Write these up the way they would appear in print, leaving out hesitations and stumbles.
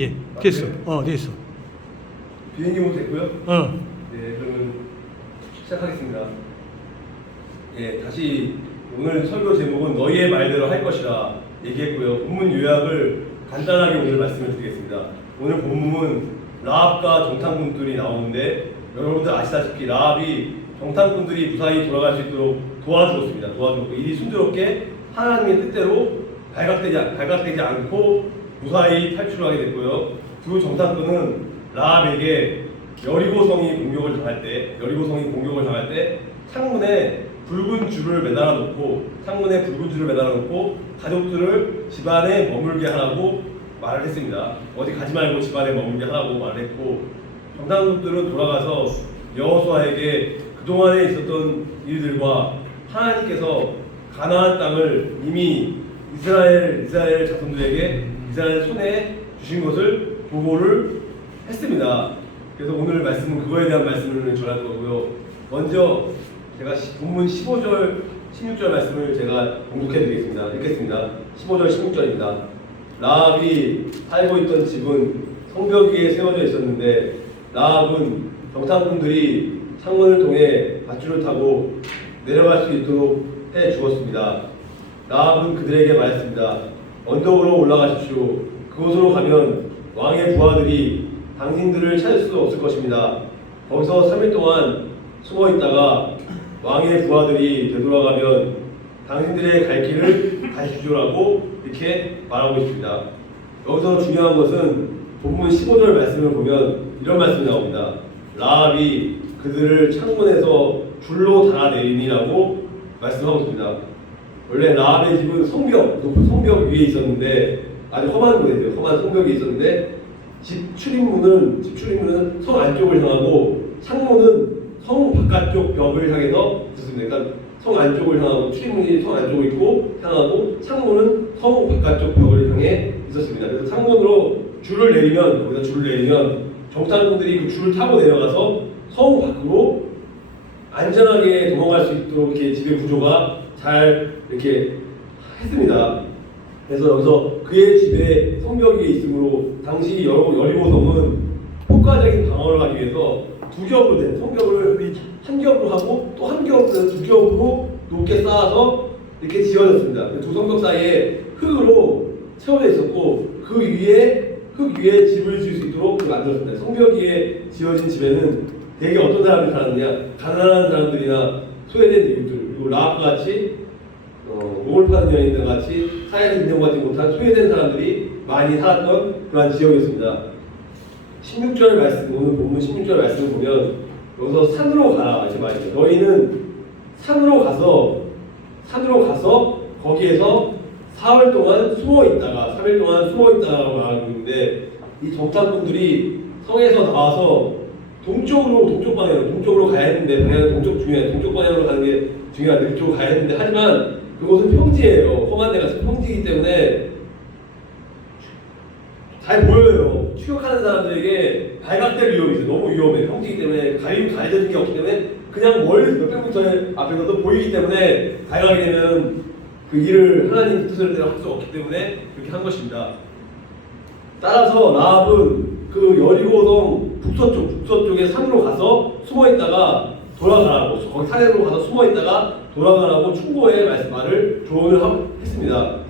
예, 됐어. 됐어. 비행기 모드 됐고요. 네, 그러면 시작하겠습니다. 예, 다시 오늘 설교 제목은 너희의 말대로 할 것이라 얘기했고요. 본문 요약을 간단하게 오늘 말씀을 드리겠습니다. 오늘 본문은 라합과 정탐꾼들이 나오는데 여러분들 아시다시피 라합이 정탐꾼들이 무사히 돌아갈 수 있도록 도와주었습니다. 일이 순조롭게 하나님의 뜻대로 발각되지 않고 무사히 탈출하게 됐고요. 두 정탐꾼은 라합에게 여리고성이 공격을 당할 때 창문에 붉은 줄을 매달아 놓고 가족들을 집안에 머물게 하라고 말을 했습니다. 어디 가지 말고 집안에 머물게 하라고 말을 했고, 정탐꾼들은 돌아가서 여호수아에게 그동안에 있었던 일들과 하나님께서 가나안 땅을 이미 이스라엘 자손들에게 이스라엘 손에 주신 것을 보고를 했습니다. 그래서 오늘 말씀은 그거에 대한 말씀을 전할 거고요. 먼저 제가 본문 15절, 16절 말씀을 제가 공독해 드리겠습니다. 읽겠습니다. 15절, 16절입니다. 라합이 살고 있던 집은 성벽 위에 세워져 있었는데 라합은 정탐꾼들이 창문을 통해 밧줄을 타고 내려갈 수 있도록 해 주었습니다. 라합은 그들에게 말했습니다. 언덕으로 올라가십시오. 그곳으로 가면 왕의 부하들이 당신들을 찾을 수 없을 것입니다. 거기서 3일 동안 숨어 있다가 왕의 부하들이 되돌아가면 당신들의 갈 길을 가십시오라고 이렇게 말하고 있습니다. 여기서 중요한 것은 본문 15절 말씀을 보면 이런 말씀이 나옵니다. 라합이 그들을 창문에서 줄로 달아내리니라고 말씀하고 있습니다. 원래 라합의 집은 높은 성벽 위에 있었는데, 아주 험한 곳이에요. 험한 성벽이 있었는데, 집 출입문은 성 안쪽을 향하고 창문은 성 바깥쪽 벽을 향해서 있었습니다. 그러니까 성 안쪽을 향하고, 출입문이 성 안쪽을 향하고 창문은 성 바깥쪽 벽을 향해 있었습니다. 그래서 창문으로 거기다 줄을 내리면 정탐꾼들이 그 줄을 타고 내려가서 성 밖으로 안전하게 도망갈 수 있도록 이렇게 집의 구조가 잘 이렇게 했습니다. 그래서 여기서 그의 집에 성벽이 있으므로 당시 여리고성은 효과적인 방어를 하기 위해서 두 겹으로 된 성벽을 한 겹으로 하고 또 한 겹으로 두 겹으로 높게 쌓아서 이렇게 지어졌습니다. 두 성벽 사이에 흙으로 채워져 있었고 그 위에 흙 위에 집을 지을 수 있도록 만들었습니다. 성벽 위에 지어진 집에는 대개 어떤 사람들이 살았느냐? 가난한 사람들이나 소외된 이웃들, 그리고 라합과 같이 몸을 파는 여인들 같이 사회를 인정받지 못한 소외된 사람들이 많이 살았던 그러한 지역이었습니다. 16절 말씀, 오늘 본문 16절 말씀을 보면 여기서 산으로 가라 이렇게 말해요. 너희는 산으로 가서 거기에서 3일 동안 숨어 있다가 말하고 있는데, 이 정탐꾼들이 성에서 나와서 동쪽 방향으로 가야 했는데, 방향은 동쪽 방향으로 가는 게 중요한데 그쪽으로 가야 했는데, 하지만 그곳은 평지예요. 험한 데가 평지이기 때문에 잘 보여요. 추격하는 사람들에게 발각될 위험이 있어요. 너무 위험해. 평지이기 때문에 가려진 게 없기 때문에 그냥 멀리 몇백 미터 앞에서도 보이기 때문에 발각하게 되면 그 일을 하나님 뜻을 대로 할 수 없기 때문에 그렇게 한 것입니다. 따라서 라합은 그 여리고성 북서쪽에 산으로 가서 숨어 있다가 돌아가라고, 거기 산으로 가서 숨어 있다가 돌아가라고 충고의 말을 조언을 했습니다.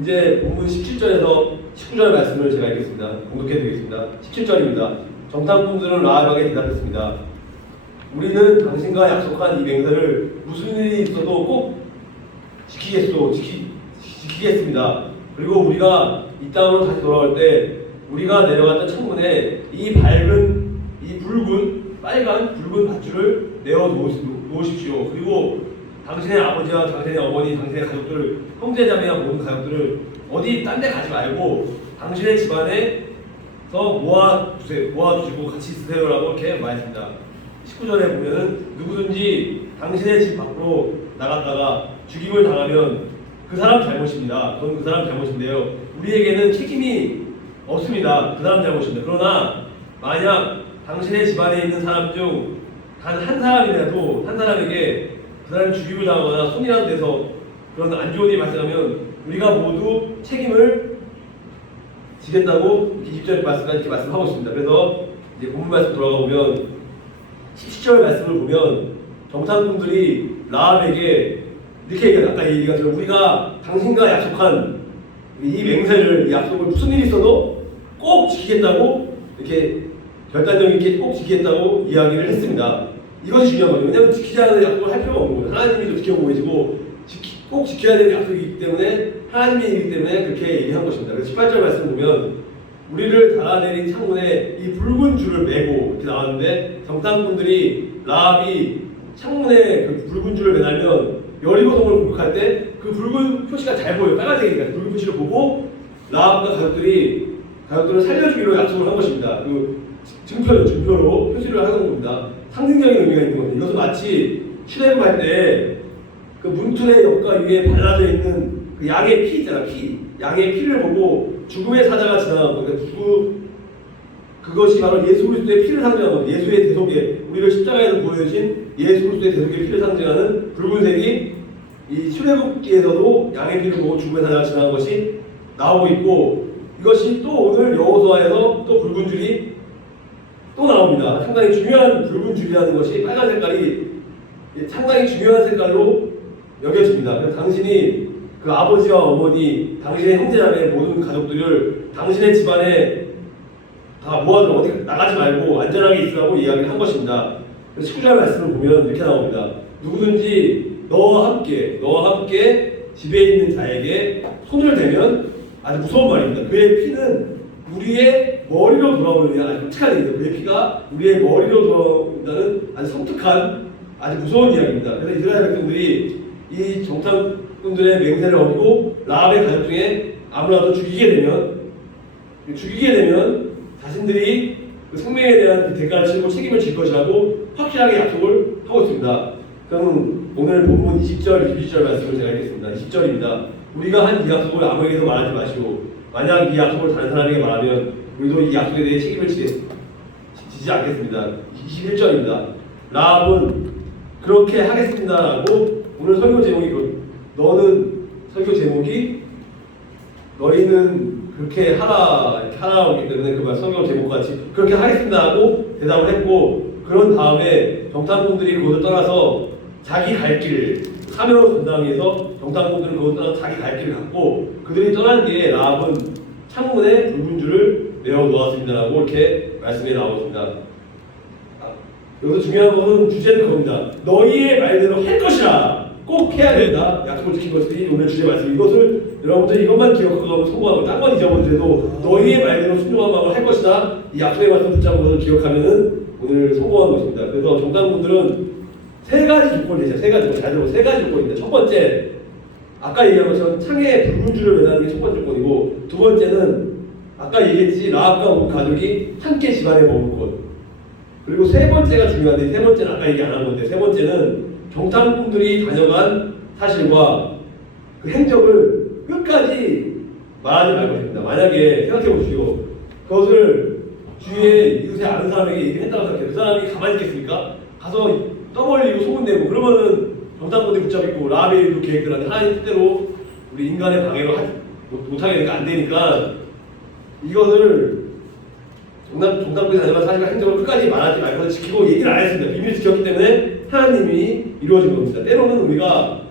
이제 본문 17절에서 19절 말씀을 제가 읽겠습니다. 공독해 드리겠습니다. 17절입니다. 정탐꾼들은 라합에게 대답했습니다. 우리는 당신과 약속한 이 맹세를 무슨 일이 있어도 꼭 지키겠습니다. 그리고 우리가 이 땅으로 다시 돌아올 때 우리가 내려갔던 창문에 이 빨간 붉은 밧줄을 내어 놓으십시오. 그리고 당신의 아버지와 당신의 어머니, 당신의 가족들, 형제자매와 모든 가족들을 어디 딴 데 가지 말고 당신의 집안에서 모아주시고 같이 있으세요라고 이렇게 말했습니다. 19절에 보면은 누구든지 당신의 집 밖으로 나갔다가 죽임을 당하면 그 사람 잘못입니다. 그건 그 사람 잘못인데요. 우리에게는 책임이 없습니다. 그 사람 잘못입니다. 그러나 만약 당신의 집안에 있는 사람 중 단 한 사람에게 그 사람이 죽임을 당하거나 손이라도 돼서 그런 안 좋은 일이 발생하면 우리가 모두 책임을 지겠다고 20절 말씀까지 이렇게 말씀하고 있습니다. 그래서 이제 본문 말씀 돌아가 보면 17절 말씀을 보면 정탐꾼들이 라합에게 이렇게 얘기해요. 아까 얘기한 것처럼 우리가 당신과 약속한 이 맹세를, 이 약속을 무슨 일이 있어도 꼭 지키겠다고 이렇게 결단력 있게 꼭 지키겠다고 이야기를 했습니다. 이것이 중요한 거죠. 왜냐하면 지키지 않는 약속을 할 필요가 없는 거예요. 하나님이 좀 지켜보고 계시고 꼭 지켜야 되는 약속이기 때문에 하나님이기 때문에 그렇게 얘기한 것입니다. 그래서 18절 말씀 보면 우리를 달아내린 창문에 이 붉은 줄을 메고 이렇게 나왔는데 정탐꾼들이 라합이 창문에 그 붉은 줄을 매달면 여리고성을 공격할 때 그 붉은 표시가 잘 보여요. 빨간색이니까 붉은 표시를 보고 라합과 가족들을 살려주기로 약속을 한 것입니다. 그 증표로 표시를 하는 겁니다. 상징적인 의미가 있는 겁니다. 이것은 마치 출애굽할 때 그 문틀의 옆과 위에 발라져 있는 그 양의 피 있잖아, 피. 양의 피를 보고 죽음의 사자가 지나가고, 그것이 바로 예수 그리스도의 피를 상징하는 거예요. 예수의 대속에, 우리를 십자가에서 구해주신 예수 그리스도의 대속의 피를 상징하는 붉은색이 이 출애굽기에서도 양의 피를 보고 죽음의 사자가 지나간 것이 나오고 있고, 이것이 또 오늘 여호수아에서 또 붉은 줄이 또 나옵니다. 상당히 중요한 붉은 줄이라는 것이 빨간 색깔이 상당히 중요한 색깔로 여겨집니다. 그래서 당신이 그 아버지와 어머니, 당신의 형제자매 모든 가족들을 당신의 집안에 다 모아서 어디 나가지 말고 안전하게 있으라고 이야기를 한 것입니다. 그래서 19절 말씀을 보면 이렇게 나옵니다. 누구든지 너와 함께 집에 있는 자에게 손을 대면, 아주 무서운 말입니다. 그의 피는 우리의 머리로 돌아오느냐, 아주 끔찍한 얘기죠. 그의 피가 우리의 머리로 돌아온다는 아주 섬뜩한, 아주 무서운 이야기입니다. 그래서 이스라엘 백성들이 이 정탐꾼들의 맹세를 어기고 라합의 가족 중에 아무라도 죽이게 되면 자신들이 그 생명에 대한 그 대가를 치르고 책임을 질 것이라고 확실하게 약속을 하고 있습니다. 그럼 오늘 본문 20절, 21절 말씀을 제가 읽겠습니다. 20절입니다. 우리가 한 이 약속을 아무에게도 말하지 마시고 만약 이 약속을 다른 사람에게 말하면 우리도 이 약속에 대해 책임을 지지 않겠습니다. 21절입니다. 라합은 그렇게 하겠습니다라고, 오늘 설교 제목이 너희는 그렇게 하라고 했기 때문에 그 설교 제목 같이 그렇게 하겠습니다 하고 대답을 했고, 그런 다음에 정탐꾼들이 그것을 떠나서 자기 갈 길을 사명을 감당하기 위해서 정탐꾼들은 그것을 떠나서 자기 갈 길을 갔고, 그들이 떠난 뒤에 라합은 창문에 붉은 줄을 메어 놓았습니다라고 이렇게 말씀이 나오십니다. 여기서 중요한 것은 주제는 그겁니다. 너희의 말대로 할 것이라, 꼭 해야 된다. 약속을 지킨 것이 오늘 주제 말씀. 이것을 여러분들 이것만 기억하고 성공하고 딴 건 잊어버리더라도 너희의 말대로 순종한 마음을 할 것이다. 이 약속의 말씀 붙잡은 것을 기억하면은 오늘 성공한 것입니다. 그래서 정탐꾼들은 세 가지 조건을 내죠. 세 가지 조건. 잘 들어보세요. 세 가지 조건입니다. 첫 번째, 아까 얘기한 것처럼 창에 붉은 줄을 매다는 게 첫 번째 조건이고, 두 번째는 아까 얘기했지, 라합과 온 가족이 함께 집안에 머물 것. 그리고 세 번째가 중요한데, 세 번째는 아까 얘기 안 한 건데, 세 번째는 정탐꾼들이 다녀간 사실과 그 행적을 끝까지 말하지 말 것입니다. 만약에 생각해 보시오. 그것을 주위에 이웃에 아는 사람에게 얘기를 했다고 생각해요. 그 사람이 가만히 있겠습니까? 가서 떠벌리고 소문내고 그러면은 정탐꾼들이 붙잡히고 라합의 일도 계획들한테 하나님 뜻대로 우리 인간의 방해로 못하게 되니까 안 되니까, 이것을 정탐꾼이 다녀간 사실과 행적을 끝까지 말하지 말고 지키고 얘기를 안 했습니다. 비밀을 지켰기 때문에 하나님이 이루어진 겁니다. 때로는 우리가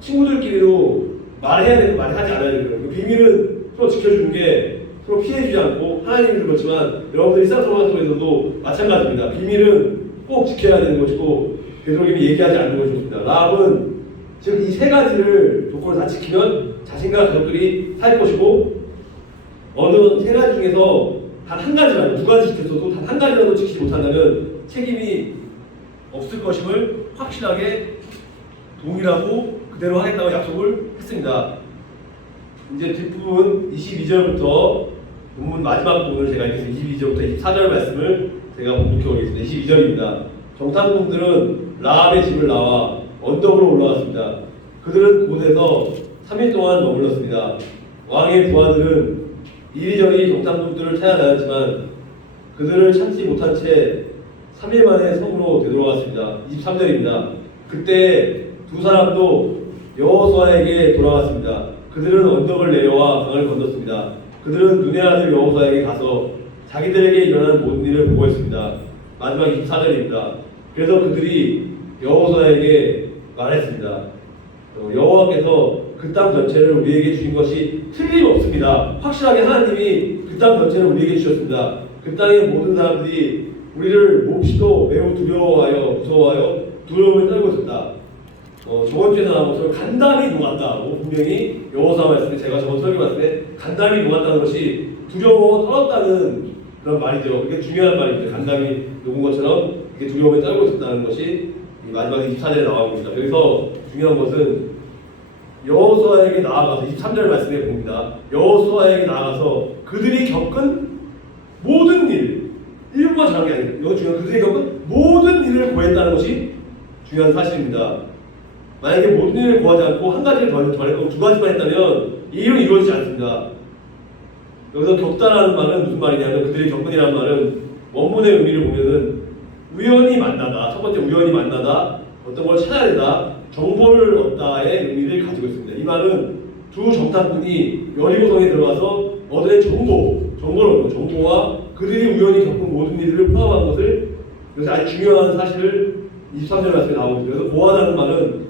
친구들끼리도 말해야 되고 말하지 않아야 되고, 그 비밀은 서로 지켜주는 게 서로 피해주지 않고, 하나님도 그렇지만 여러분들 일상생활 속에서도 마찬가지입니다. 비밀은 꼭 지켜야 되는 것이고 되도록이면 얘기하지 않는 것이 좋습니다. 라합은 즉 이 세 가지를 조건을 다 지키면 자신과 가족들이 살 것이고, 어느 세 가지 중에서 단 한 가지라도, 두 가지 지켰어도 단 한 가지라도 지키지 못한다면 책임이 없을 것임을 확실하게 동일하고 그대로 하겠다고 약속을 했습니다. 이제 뒷부분 22절부터 본문 마지막 부분을 제가 읽겠습니다. 22절부터 24절 말씀을 제가 본독해 오겠습니다. 22절입니다. 정탐꾼들은 라합의 집을 나와 언덕으로 올라갔습니다. 그들은 곳에서 3일 동안 머물렀습니다. 왕의 부하들은 이리저리 정탐꾼들을 찾아다녔지만 그들을 찾지 못한 채 3일 만에 성으로 되돌아갔습니다. 23절입니다. 그때 두 사람도 여호수아에게 돌아갔습니다. 그들은 언덕을 내려와 강을 건넜습니다. 그들은 눈의 아들 여호수아에게 가서 자기들에게 일어난 모든 일을 보고했습니다. 마지막 24절입니다. 그래서 그들이 여호수아에게 말했습니다. 여호와께서 그 땅 전체를 우리에게 주신 것이 틀림없습니다. 확실하게 하나님이 그 땅 전체를 우리에게 주셨습니다. 그 땅의 모든 사람들이 우리를 몹시도 매우 두려워하여 무서워하여 두려움을 떨고 있었다. 저번 주에 나온 것처럼 간담이 녹았다. 분명히 여호수아 말씀에 제가 저번 설교 말씀에 간담이 녹았다는 것이 두려워 떨었다는 그런 말이죠. 그게 중요한 말입니다. 간담이 녹은 것처럼 이게 두려움에 떨고 있었다는 것이 마지막 24절에 나오고 있습니다. 여기서 중요한 것은 여호수아에게 나아가서 23절 말씀에 봅니다. 여호수아에게 나아가서 그들이 겪은 모든 일, 일부가 잘한 게 아니에요. 이거 중요한 그들이 겪은 모든 일을 고했다는 것이 중요한 사실입니다. 만약에 모든 일을 고하지 않고 한 가지를 더 했고 두 가지만 했다면 이 일은 이루어지지 않습니다. 여기서 겪다라는 말은 무슨 말이냐면 그들이 겪은이라는 말은 원문의 의미를 보면은 우연히 만나다, 첫 번째 우연히 만나다, 어떤 걸 찾아야 된다, 정보를 얻다의 의미를 가지고 있습니다. 이 말은 두 정탐꾼이 여리고성에 들어가서 얻은 정보를 얻고 정보와 그들이 우연히 겪은 모든 일들을 포함한 것을 그래서 아주 중요한 사실을 23절 말씀에 나오고 있습니다. 그래서 보아하다는 말은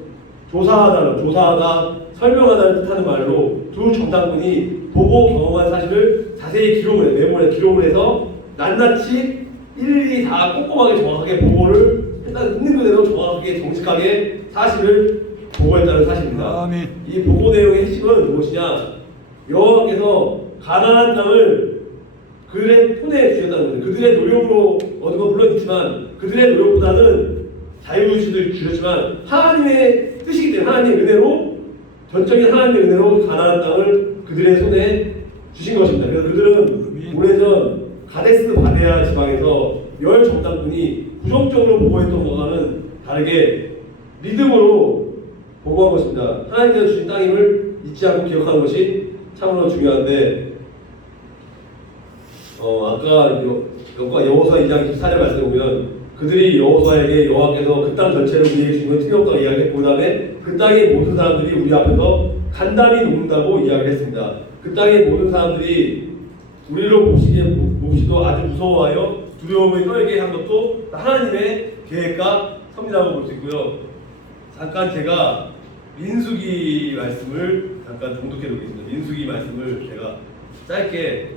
조사하다, 설명하다를 뜻하는 말로 두 정탐꾼이 보고 경험한 사실을 자세히 기록을 해서 낱낱이 일일이 다 꼼꼼하게 정확하게 보고를 있는 그대로 정확하게 정직하게 사실을 보고했다는 사실입니다. 아멘. 이 보고 내용의 핵심은 무엇이냐? 여호와께서 가나안 땅을 그들의 손에 주셨다는 거예요. 그들의 노력으로 얻은 건 물론 있지만 그들의 노력보다는 자유의지도 주셨지만 하나님의 뜻이기 때문에 하나님의 은혜로 전적인 하나님의 은혜로 가나안 땅을 그들의 손에 주신 것입니다. 그래서 그들은 오래전 가데스 바네아 지방에서 열 정탐꾼이 부정적으로 보고했던 것과는 다르게 믿음으로 보고한 것입니다. 하나님께서 주신 땅임을 잊지 않고 기억하는 것이 참으로 중요한데 아까 여호수아 2장 24절 말씀에 보면 그들이 여호수아에게 여호와께서 그 땅 전체를 우리에게 주신 건 틀림없다고 이야기했고 그 다음에 그 땅의 모든 사람들이 우리 앞에서 간담이 녹는다고 이야기를 했습니다. 그 땅의 모든 사람들이 우리로 몹시도 아주 무서워하여 두려움을 떨게 한 것도 하나님의 계획과 섭리라고 볼 수 있고요. 잠깐 제가 민수기 말씀을 잠깐 봉독해 보겠습니다. 민수기 말씀을 제가 짧게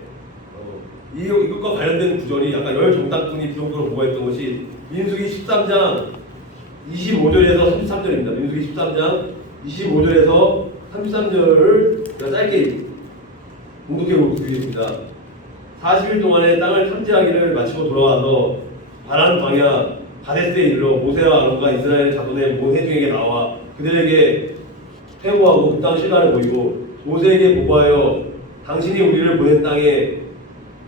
이것과 관련된 구절이 아까 열 정탐꾼이 부정적으로 보고했던 것이 민수기 13장 25절에서 33절입니다. 민수기 13장 25절에서 33절을 제가 짧게 봉독해 보겠습니다. 40일 동안의 땅을 탐지하기를 마치고 돌아와서 바란 광야 가데스에 이르러 모세와 아론과 이스라엘 자손의 모든 회중에게 나와 그들에게 회고하고 그 땅 실과를 보이고 모세에게 보고하여 당신이 우리를 보낸 땅에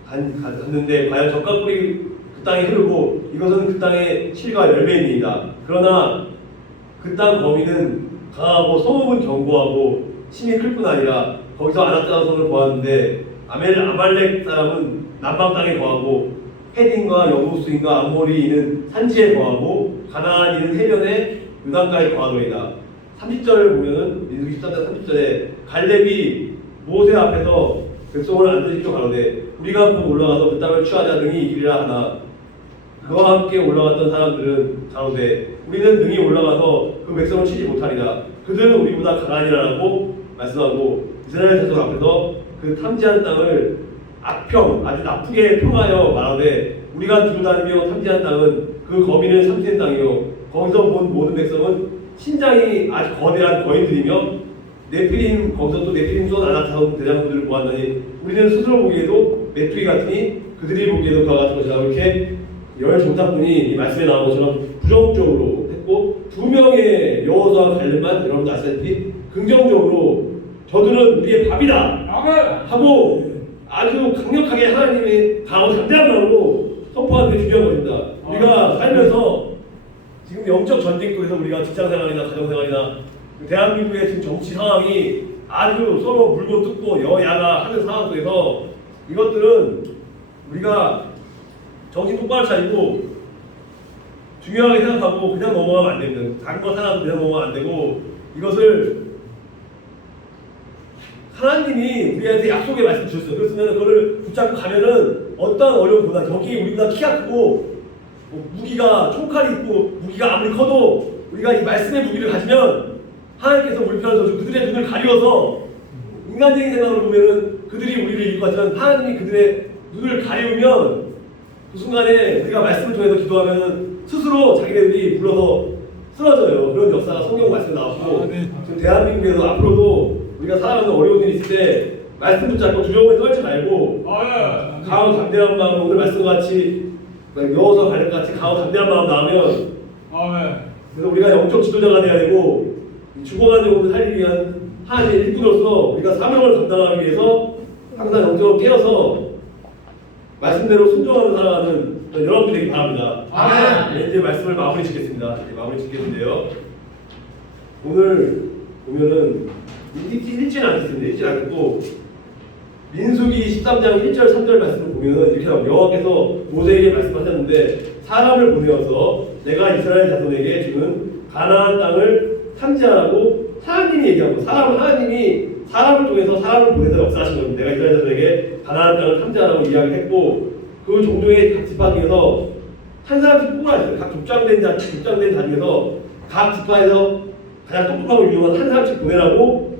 갔는데 과연 젖과 꿀이 그 땅에 흐르고 이것은 그 땅의 실과 열매입니다. 그러나 그 땅 범위는 강하고 성읍은 견고하고 힘이 클 뿐 아니라 거기서 아낙자손을 보았는데 아말렉 사람은 남방 땅에 거하고 헤딘과 여부스인과 암모리인은 산지에 거하고 가나안인은 해변에 요단가에 거하노이다. 30절을 보면은 민수기 13장 30절에 갈렙이 모세 앞에서 백성을 안전시켜 가로되 우리가 곧 올라가서 그 땅을 취하자 등이 이기리라 하나 그와 함께 올라갔던 사람들은 가로되 우리는 능히 올라가서 그 백성을 치지 못하리라. 그들은 우리보다 강하니라라고 말씀하고 이스라엘 자손 앞에서 그 탐지한 땅을 악평 아주 나쁘게 평하여 말하되 우리가 두루다니며 탐지한 땅은 그 거민을 삼키는 땅이요 거기서 본 모든 백성은 신장이 아주 거대한 거인들이며 네피림 거기서 또 네피림 손 아낙자손 대장들을 보았나니 우리는 스스로 보기에도 메뚜기 같으니 그들이 보기에도 그와 같은 것이다. 이렇게 열 정탐꾼이 이 말씀에 나온 것처럼 부정적으로 했고 두 명의 여호수아와 갈렙만 여러분도 아시다시피 긍정적으로 저들은 우리의 밥이다 하고 아주 강력하게 하나님의 강하고 담대한 마음으로 선포하는 게 중요한 것입니다. 우리가 살면서 지금 영적 전쟁터에서 우리가 직장생활이나 가정생활이나 대한민국의 지금 정치 상황이 아주 서로 물고 뜯고 여야가 하는 상황 속에서 이것들은 우리가 정신 똑바로 차리고 중요하게 생각하고 그냥 넘어가면 안 됩니다. 다른 것 하나도 그냥 넘어가면 안 되고 이것을 하나님이 우리한테 약속의 말씀 주셨어요. 그렇으면 그걸 붙잡고 가면은 어떤 어려움보다 여기 우리보다 키가 크고 무기가 총칼이 있고 무기가 아무리 커도 우리가 이 말씀의 무기를 가지면 하나님께서 우리 편을 져주고 그들의 눈을 가리워서 인간적인 생각으로 보면은 그들이 우리를 이길 것 같지만 하나님이 그들의 눈을 가리우면 그 순간에 우리가 말씀을 통해서 기도하면 스스로 자기네들이 불러서 쓰러져요. 그런 역사가 성경 말씀에 나왔고 지금 대한민국에서 앞으로도 우리가 살아가는 어려운 일이 있을 때 말씀 붙잡고 두려움에 떨지 말고 강하고 담대한 마음 오늘 말씀같이 여호수아 갈렙같이 강하고 담대한 마음 나오면 그래서 우리가 영적 지도자가 돼야 되고 죽어가는 영혼을 살리기 위한 하나님의 일꾼으로서 우리가 사명을 감당하기 위해서 항상 영적으로 깨어서 말씀대로 순종하며 살아가는 여러분들 되기 바랍니다. 네, 이제 말씀을 마무리 짓겠습니다. 이제 마무리 짓겠는데요. 오늘 보면은 읽지는 않겠습니다. 읽지 않고 민수기 13장 1절 3절 말씀을 보면은 이렇게 나옵니다. 여호와께서 모세에게 말씀하셨는데 사람을 보내어서 내가 이스라엘 자손에게 주는 가나안 땅을 탐지하라고 하나님이 얘기하고 하나님이 사람을 통해서 사람을 보내서 역사하신 겁니다. 내가 이스라엘 자손에게 가나안 땅을 탐지하라고 이야기했고 그 종족의 각 지파 중에서 한 사람씩 뽑아냈어요. 각 족장된 자 중에서 각 지파에서 가장 똑똑하고 유용한 한 사람씩 보내라고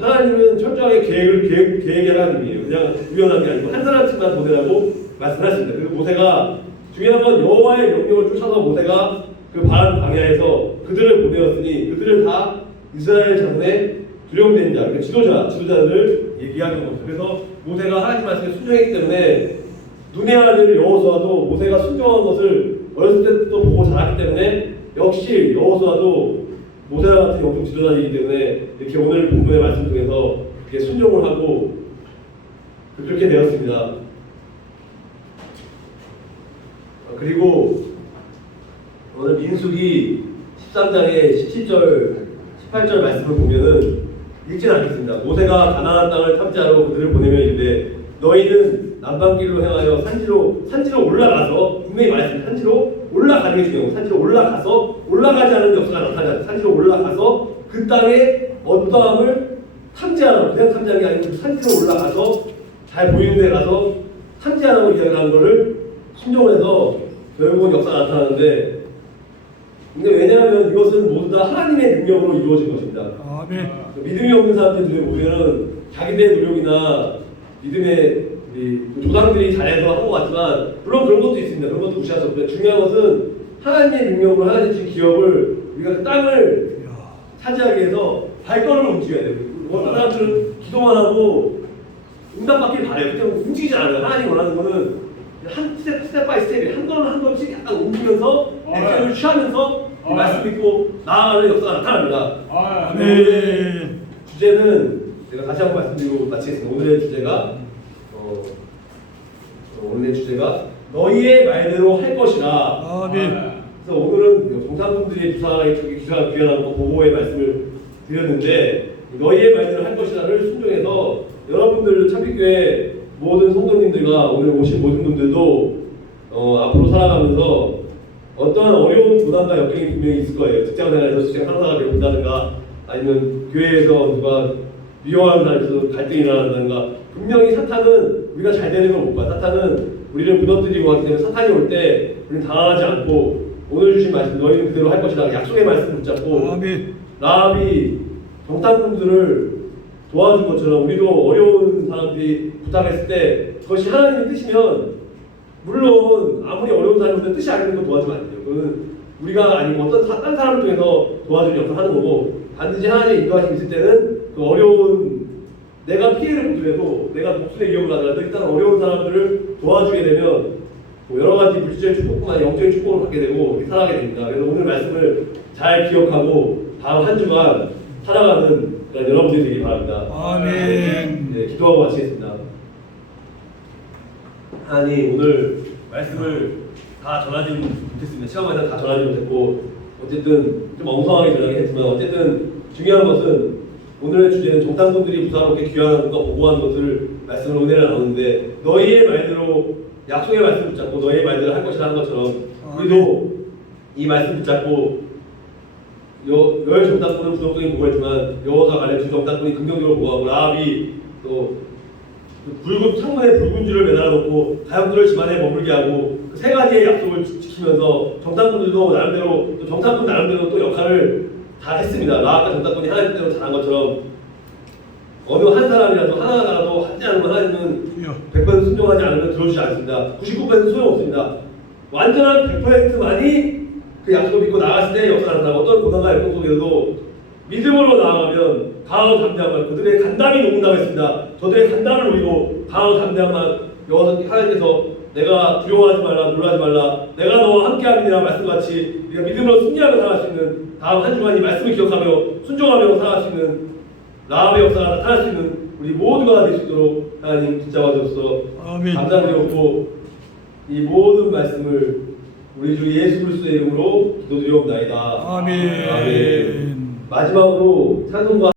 하나님은 철저하게 계획의 하나님이에요. 그냥 유연한 게 아니고 한 사람씩만 보내라고 말씀하셨습니다. 그리고 모세가 중요한 건 여호와의 명령을 쫓아서 모세가 그 바란 광야에서 그들을 보내었으니 그들을 다 이스라엘 자손의 두려움된 자, 그러니까 지도자들을 얘기하는 거죠. 그래서 모세가 하나님 말씀에 순종했기 때문에 눈의 아들 여호수아도 모세가 순종한 것을 어렸을 때부터 보고 자랐기 때문에 역시 여호수아도 모세와 같은 영적 지도자이기 때문에 이렇게 오늘 본문의 말씀 중에서 이렇게 순종을 하고 그렇게 되었습니다. 그리고 오늘 민수기 13장의 17절, 18절 말씀을 보면은 읽지는 않겠습니다. 모세가 가나안 땅을 탐지하러 그들을 보내며 이르되 너희는 남방길로 행하여 산지로 올라가서 분명히 말했습니다. 산지로 올라가는 게 중요하고 산지로 올라가서 올라가지 않은 역사가 나타나지 않아요. 산지로 올라가서 그 땅의 어떠함을 탐지하라고 그냥 탐지하는 게 아니고 산지로 올라가서 잘 보이는 데 가서 탐지하라고 이야기하는 거를 순종을 해서 결국은 역사가 나타나는데 근데 왜냐하면 이것은 모두 다 하나님의 능력으로 이루어진 것입니다. 믿음이 없는 사람들 눈에 보면은 자기들의 노력이나 믿음의 조상들이 잘해서 한 것 같지만 물론 그런 것도 있습니다. 그런 것도 무시할 수 없고요. 중요한 것은 하나님의 능력으로 하나님 주신 기업을 우리가 그 땅을 차지하기 위해서 발걸음을 움직여야 돼요. 어떤 사람들은 기도만 하고 응답받길 바래요. 그냥 움직이지 않아요. 하나님 원하는 거는 한 스텝 바이 스텝이 한 걸음 한 걸음씩 약간 옮기면서 액션을 취하면서 말씀 믿고 나아가는 역사가 나타납니다. 오늘의 주제는 제가 다시 한번 말씀드리고 마치겠습니다. 오늘의 주제가 너희의 말대로 할 것이라. 그래서 오늘은 종사분들이 부사가 귀환한 거 보고의 말씀을 드렸는데 너희의 말대로 할 것이라를 순종해서 여러분들 참빛교회 모든 성도님들과 오늘 오신 모든 분들도 앞으로 살아가면서 어떠한 어려운 고난과 역경이 분명히 있을 거예요. 직장생활에서 직장 상사가 되어본다든가 아니면 교회에서 누가 미워하는 사람에서 갈등이 일어난다든가 분명히 사탄은 우리가 잘 되는 걸 못 봐. 사탄은 우리를 무너뜨리고 하기 때문에 사탄이 올 때 우리는 당황하지 않고 오늘 주신 말씀 너희는 그대로 할 것이다. 약속의 말씀 붙잡고 라합이 정탐꾼들을 도와준 것처럼 우리도 어려운 사람들이 부탁했을 때 그것이 하나님의 뜻이면 물론 아무리 어려운 사람인데 뜻이 아닌 거 도와주면 안 돼요. 그거는 우리가 아니고 어떤 딴 사람을 통해서 도와주는 역할을 하는 거고 반드시 하나님의 인도하심이 있을 때는 그 어려운 내가 피해를 보더라도 내가 목숨의 위협을 가더라도 일단 어려운 사람들을 도와주게 되면 뭐 여러 가지 물질적 축복뿐만 아니라 영적인 축복을 받게 되고 이렇게 살아가게 됩니다. 그래서 오늘 말씀을 잘 기억하고 다음 한 주간 살아가는 여러분들이 되기 바랍니다. 아멘. 네, 기도하고 마치겠습니다. 하나님 오늘 말씀을 다 전하지 못했습니다. 시간마다 다 전하지 못했고 어쨌든 좀 엉성하게 전하긴 했지만 어쨌든 중요한 것은 오늘의 주제는 종탄꾼들이 부사롭게 귀환한 것과 보고하는 것을 말씀을 은혜를 나누는데 너희의 말대로 약속의 말씀 붙잡고 너희의 말대로 할 것이라는 것처럼 우리도 이 말씀 붙잡고 여의 정탐꾼은 부정적인 보고했지만 여호수아 갈렙 두 정탐꾼이 긍정적으로 보고하고 라합이 그 붉은 창문에 붉은 줄을 매달아놓고 가족들을 집안에 머물게 하고 그 세 가지의 약속을 지키면서 정탐꾼들도 나름대로 또 정탐꾼 나름대로 또 역할을 다 했습니다. 라아까 정탐꾼이 하나님 뜻대로 잘한 것처럼 어느 한 사람이라도 하나라도 하지 않으면 하나님은 100% 순종하지 않으면 들어주지 않습니다. 99% 소용없습니다. 완전한 100%만이 그 약속을 믿고 나갔을 때 역사하는 사람 어떤 고난과 역경 속에서도 믿음으로 나아가면 강하고 담대한 말 그들의 간담이 녹는다고 했습니다. 저들의 간담을 누리고 강하고 담대한 말 여호와서 하나님께서 내가 두려워하지 말라 놀라지 말라 내가 너와 함께함이니라 말씀같이 우리가 믿음으로 승리하며 살아갈 수 있는 다음 한 주간 이 말씀을 기억하며 순종하며 살아갈 수 있는 라합의 역사가 나타날 수 있는 우리 모두가 될 수 있도록 하나님 붙잡아 주옵소서. 감사드렸고 이 모든 말씀을 우리 주 예수 그리스도의 이름으로 기도드리옵나이다. 아멘. 아멘. 마지막으로 찬송가